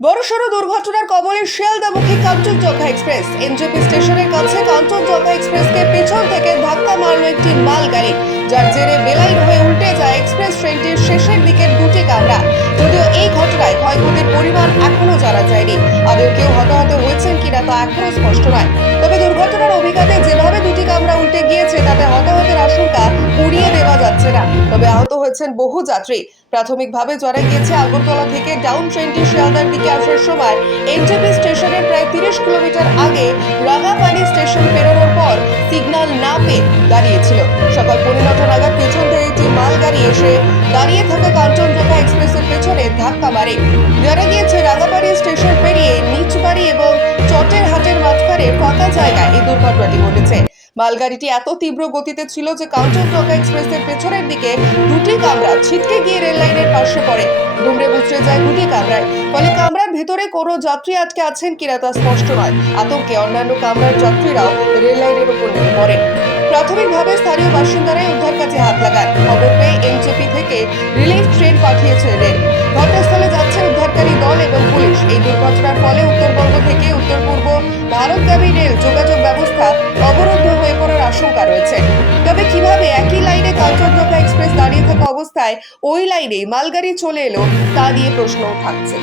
বড়সড় দুর্ঘটনার কবলে শিয়ালদামুখী কাঞ্চনজঙ্ঘা এক্সপ্রেস। এনজেপি স্টেশনের কাছে কাঞ্চনজঙ্ঘা এক্সপ্রেসকে পেছন থেকে ধাক্কা মারল একটি মালগাড়ি, যার জেরে বেলাইন হয়ে উল্টে যায় এক্সপ্রেস ট্রেনটির শেষের দিকের দুটি কামরা। যদিও এই ঘটনায় ক্ষয়ক্ষতির পরিমাণ এখনো জানা যায়নি। আদৌ কেউ হতাহত হয়েছেন কিনা তা এখনো স্পষ্ট নয়। তবে দুর্ঘটনার অভিজ্ঞতা যেভাবে দুটি কামরা উল্টে গিয়েছে তাতে হতাহতের আশঙ্কা উড়িয়ে দেওয়া যাচ্ছে না। তবে আহত হয়েছেন বহু যাত্রী। প্রাথমিকভাবে জানা গিয়েছে আগরতলা থেকে ডাউন ট্রেনটি শিয়ালদার দিকে আসার সময় এনজেপি স্টেশনের প্রায় 30 কিলোমিটার আগে রাঙাপানি স্টেশন পেরোনোর পর সিগন্যাল না পেয়ে দাঁড়িয়েছিল। সকাল 9:30 নাগাদ পেছন থেকে একটি মালগাড়ি এসে দাঁড়িয়ে থাকা কাঞ্চনজঙ্ঘা এক্সপ্রেসের পেছনে ধাক্কা মারে। জানা গিয়েছে রাঙাপানি স্টেশন পেরিয়ে নিচবাড়ি এবং চটের হাটের মাঝখানে ফাঁকা জায়গায় এই দুর্ঘটনাটি ঘটেছে। মালগাড়িটি এত তীব্র গতিতে ছিল যে কাঞ্চনজঙ্ঘা এক্সপ্রেসের পেছনের দিকে দুটি কামরা ছিটকে গিয়ে রেল লাইনের পাশে পড়ে দুমড়ে মুচড়ে যায় দুটি কামরায়। ফলে কামরার ভেতরে কোনো যাত্রী আটকে আছেন কিনা তা স্পষ্ট নয়। আতঙ্কে অন্যান্য কামরার যাত্রীরাও রেল লাইনের উপর নেমে পড়ে। প্রাথমিকভাবে স্থানীয় বাসিন্দারাই উদ্ধার কাজে হাত লাগান। খবর পেয়ে এনজেপি থেকে রিলিফ ট্রেন পাঠিয়েছে রেল। ঘটনাস্থলে যাচ্ছে উদ্ধারকারী দল এবং পুলিশ। এই দুর্ঘটনার ফলে উত্তরবঙ্গ থেকে উত্তর পূর্ব ভারতগামী রেল যোগাযোগ ব্যবস্থা অবরুদ্ধ হয়ে পড়ার আশঙ্কা রয়েছে। তবে কিভাবে একই লাইনে কাঞ্চনজঙ্ঘা এক্সপ্রেস দাঁড়িয়ে থাকা অবস্থায় ওই লাইনে মালগাড়ি চলে এলো তা নিয়ে প্রশ্ন থাকছে।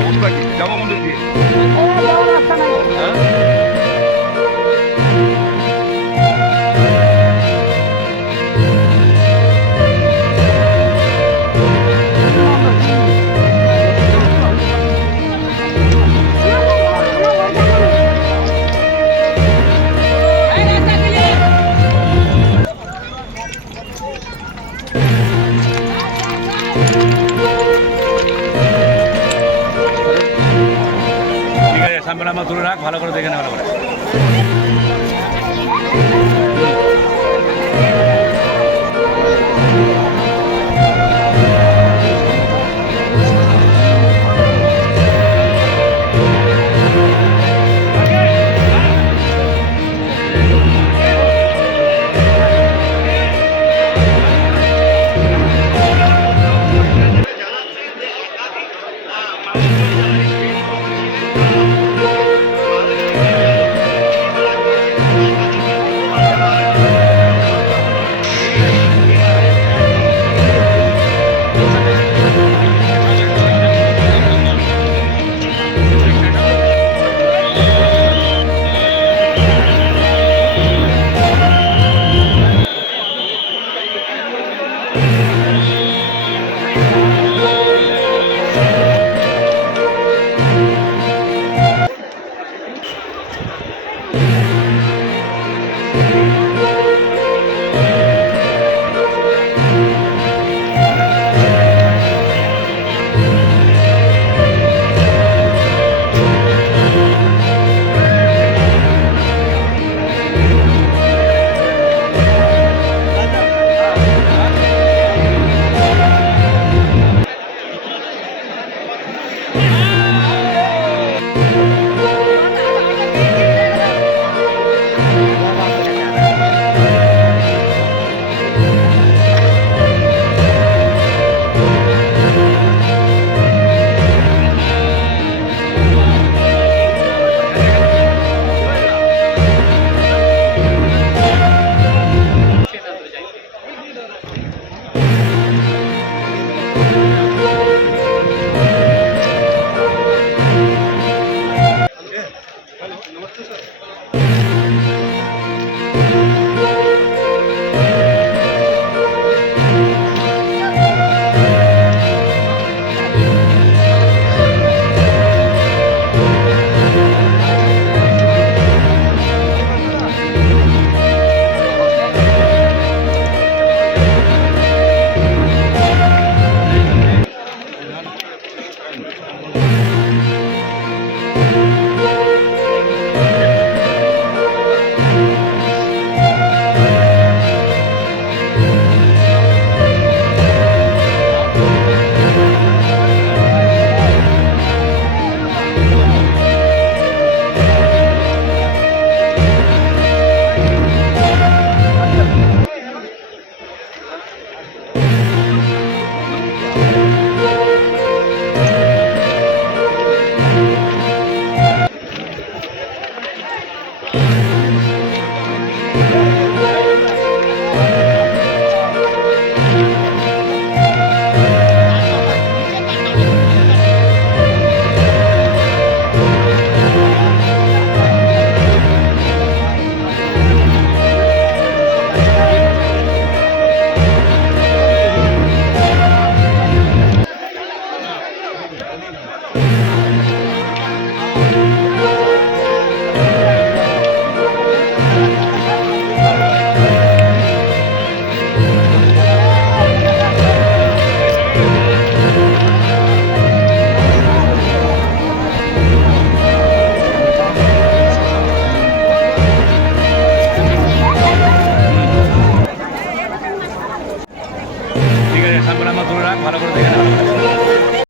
অবস্থা কি যাবো মন্দির দিয়ে সামনে আমার দূরে রাখ, ভালো করে দেখে নেওয়া করে।